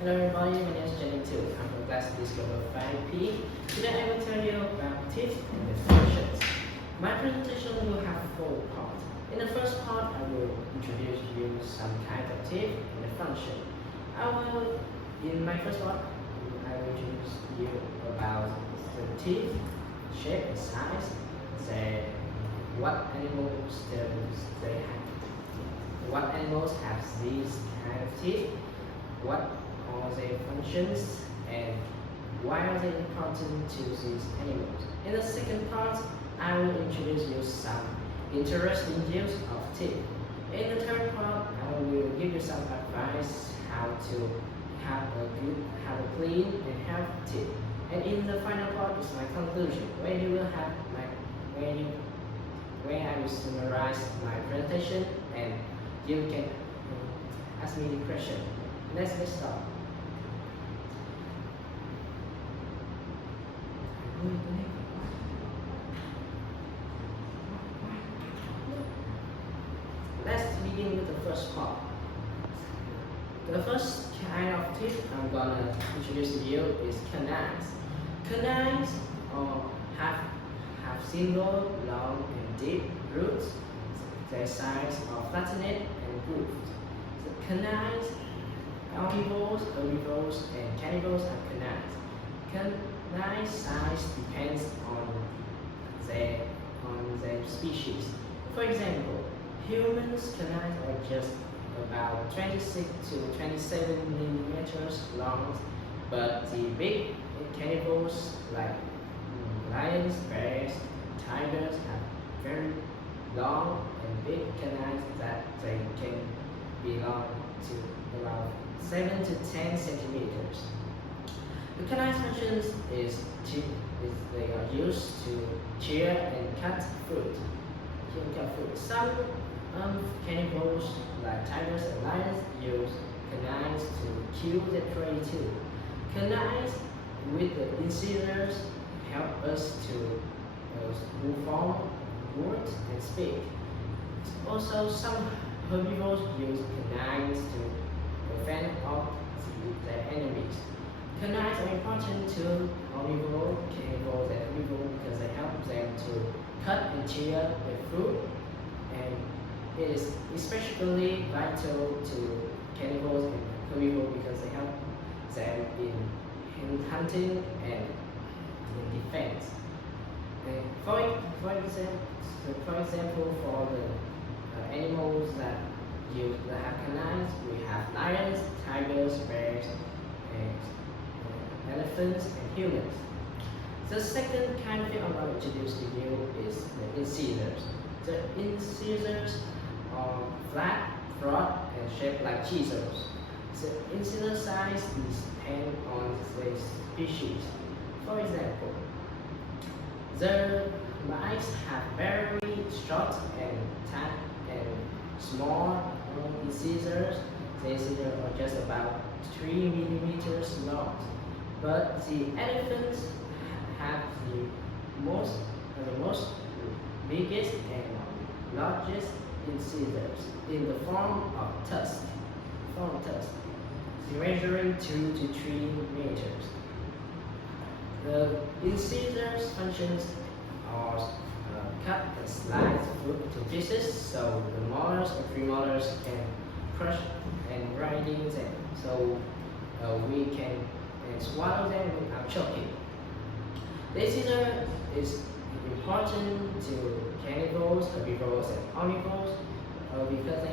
Hello everybody, my name is Anh Tú. I'm from class Discover 5P. Today I will tell you about teeth and the functions. My presentation will have 4 parts. In the first part, I will introduce you some kind of teeth and the function. In my first part, I will introduce you about the teeth, shape and size, what animals they have, what animals have these kind of teeth, what are their functions, and why are they important to these animals. In the second part, I will introduce you some interesting use of teeth. In the third part, I will give you some advice how to have a clean and healthy teeth. And in the final part is my conclusion, where you will have where I will summarize my presentation and you can ask me the question. Let's get started. Let's begin with the first part. The first kind of teeth I'm gonna introduce to you is canines. Canines have single, long, and deep roots. Their sides are flattened and grooved. The canines, herbivores, and cannibals are canines. Canine size depends on their species. For example, humans' canines are just about 26 to 27 millimeters long, but the big cannibals like lions, bears, tigers have very long and big canines that they can belong to about 7 to 10 centimeters. The canine functions is they are used to shear and cut fruit. Some cannibals like tigers and lions use canines to kill their prey too. Canines with the incisors help us to move on, words, and speak. Also, some herbivores use canines to fend off their enemies. Canines are important to omnivores, cannibals, and herbivores because they help them to cut and shear their food, and it is especially vital to cannibals and herbivores because they help them in hunting and in defense. And for example, for the animals that have canines, we have lions, tigers, bears, and elephants, and humans. The second kind of thing I'm going to introduce to you is the incisors. The incisors are flat, broad, and shaped like chisels. The incisor size depends on the species. For example, the mice have very short and small incisors. The incisors are just about 3 millimeters long. But the elephants have the most biggest and largest incisors in the form of tusks, measuring 2 to 3 meters. The incisors' functions are cut and slice fruit to pieces, so the molars and premolars can crush and grinding them, so we can swallow them without choking. The incisor is important to cannibals, herbivores, and omnivores because they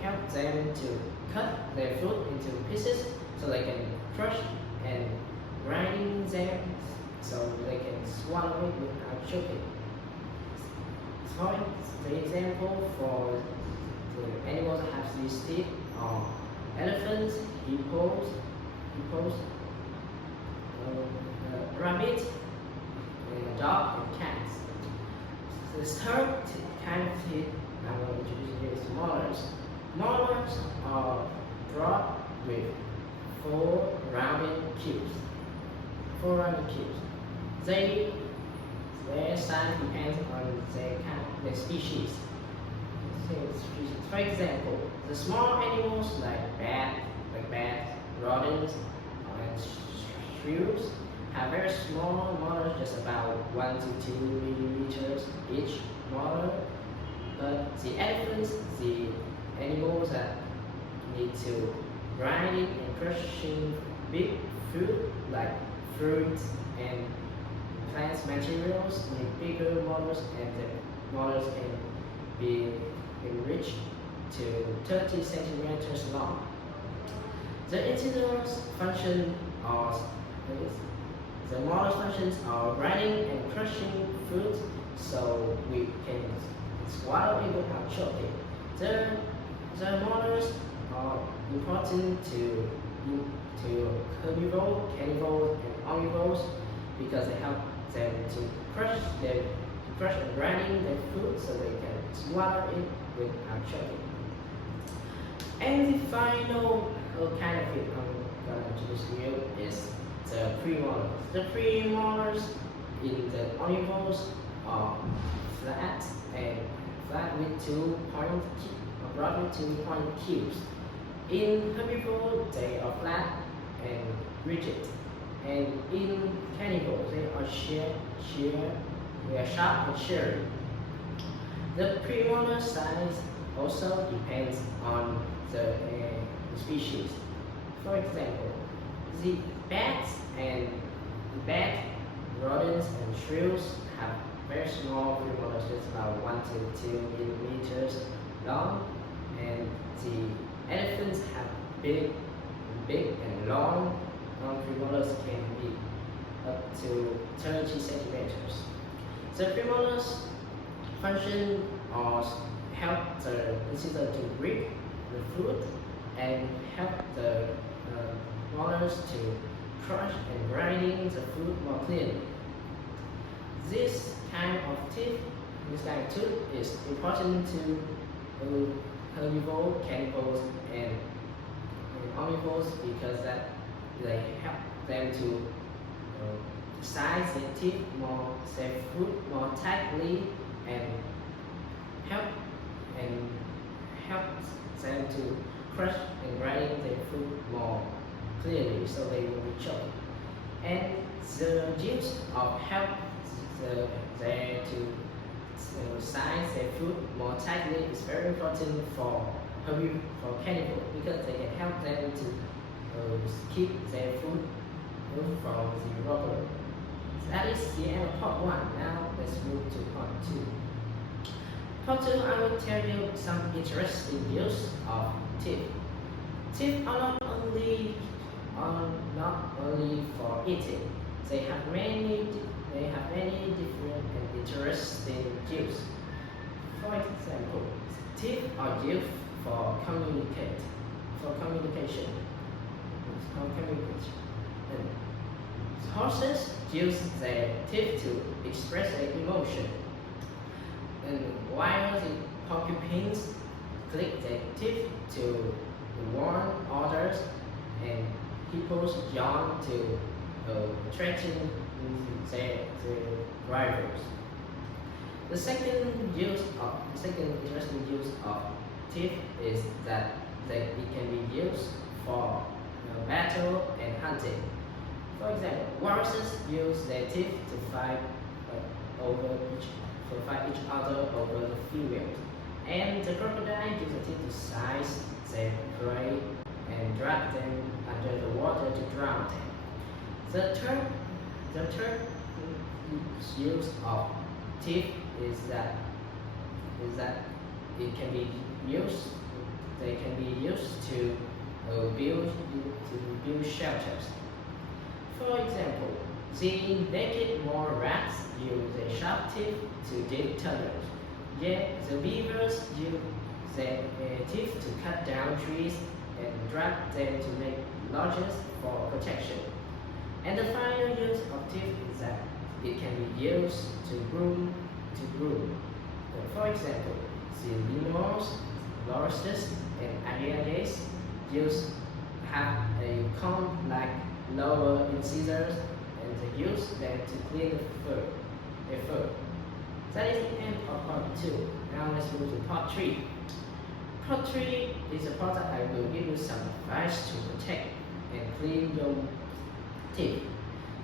help them to cut their food into pieces so they can crush and grinding them so they can swallow it without choking. For example, for the animals that have these teeth are elephants, hippos, rabbit, dog, and cats. The third kind of teeth I'm going to introduce you is molars. Molars are broad with 4 rounded cubes. Their size depends on their species. For example, the small animals like rodents and shrews have very small motors, just about 1 to 2 millimeters each motor. But the elephants, the animals that need to grinding and crushing big food like fruits and plant materials, need bigger motors, and the motors can be reached to 30 centimeters long. The internal function of the motor functions are grinding and crushing food, so we can swallow it without choking. The motors are important to herbivores, carnivores, and omnivores because they help them to crush and grinding their food so they can swallow it without choking. And the final kind of it I'm going to introduce to you is the premolars. The premolars in the omnivores are flat with 2-point broad with 2-point cubes. In herbivores, they are flat and rigid, and in carnivores, they are sharp and shearing. The premolar size also depends on the species. For example, the bats, rodents, and shrews have very small premolars, just about 1 to 2 millimeters long, and the elephants have big and long premolars, can be up to 30 centimeters. The premolars function are help the visitor to grip the food and help the molars to crush and grinding the food more cleanly. This kind of tooth is important to herbivores, carnivores, and omnivores because that they help them to size their teeth more, their food more tightly, and help them to crush and grind their food more clearly so they will be choked. And the juice of help them to size their food more tightly is very important for carnivores because they can help them to keep their food from the robbery. That is the end of part 1. Now let's move to part 2. Part 2, I will tell you some interesting use of teeth. Teeth are not only for eating. They have many different and interesting use. For example, teeth are used for communication. And horses use their teeth to express their emotion. And while the porcupines click their teeth to warn others, and hippos yawn to threaten their rivals. The second interesting use of teeth is that it can be used for battle and hunting. For example, walruses use their teeth to fight each other over the field, and the crocodile uses their teeth to size their prey and drag them under the water to drown them. The third use of teeth is that they can be used to build shelters. For example, the naked mole rats use their sharp teeth to dig tunnels. Yet the beavers use their teeth to cut down trees and drag them to make lodges for protection. And the final use of teeth is that it can be used to groom. For example, the lemurs, lorises, and aviators have a comb-like lower incisors, and they use them to clean their fur. That is the end of part 2. Now let's move to part 3. Part 3 is a part that I will give you some advice to protect and clean your teeth.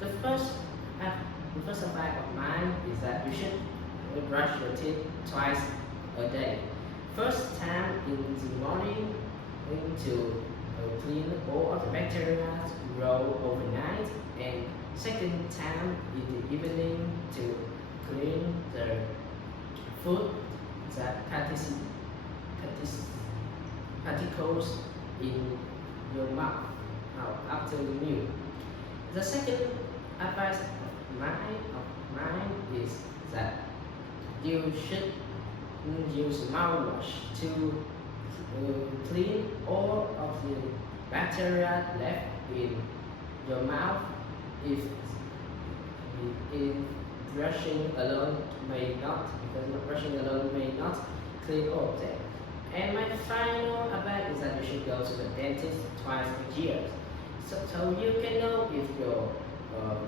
The first, the first advice of mine is that you should brush your teeth twice a day. First time in the morning to clean all of the bacteria grow overnight, and second time in the evening to clean the food that particles in your mouth after the meal. The second advice of mine is that you should use mouthwash to clean all of the bacteria left in your mouth. If brushing alone may not, because brushing alone may not clean all of them. And my final advice is that you should go to the dentist twice a year, so you can know if your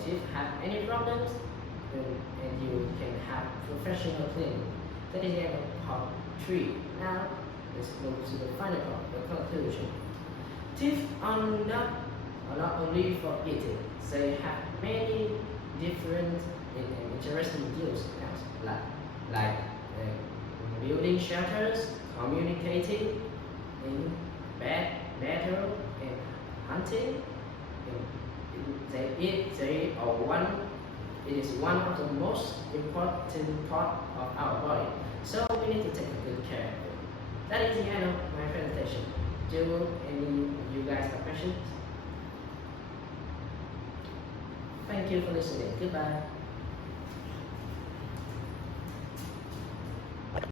teeth have any problems, and you can have professional cleaning. That is the end of part 3. Now let's move to the final part, the conclusion. Teeth are not only for eating, they have many different and interesting use, like building shelters, communicating in battle, and hunting. It is one of the most important part of our body, so we need to take good care of it. That is the end of my presentation. Do any of you guys have questions? Thank you for listening. Goodbye.